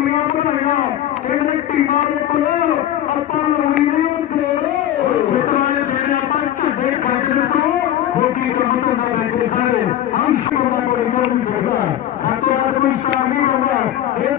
ਟੋਲੀਆਂ ਬਣਾਈਆਂ ਇਹਨੇ ਟੀਮਾਂ ਦੇ ਕੋਲ ਆਪਾਂ ਲੋੜੀ ਨਹੀਂ ਹੁੰਦੇ ਜਿਤਵਾਲੇ ਦੇ ਆਪਾਂ ਝੰਡੇ ਖੱਟ ਦਿੱਤੋ ਹੋਕੀ ਕੰਮ ਤੋਂ ਨਾ ਬੈਠੇ ਸਾਰੇ ਹਮ ਸ਼ਰਮਾ ਕੋਲ ਨਹੀਂ ਹੁੰਦਾ ਹੱਥੋਂ ਕੋਈ ਸ਼ਰਮ ਨਹੀਂ ਹੁੰਦਾ ਇਹ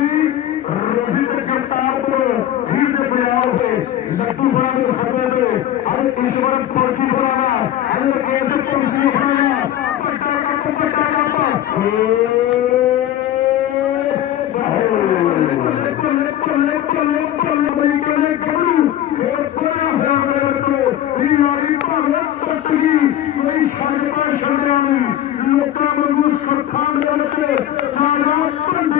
रोहित करतारपुर सरकार por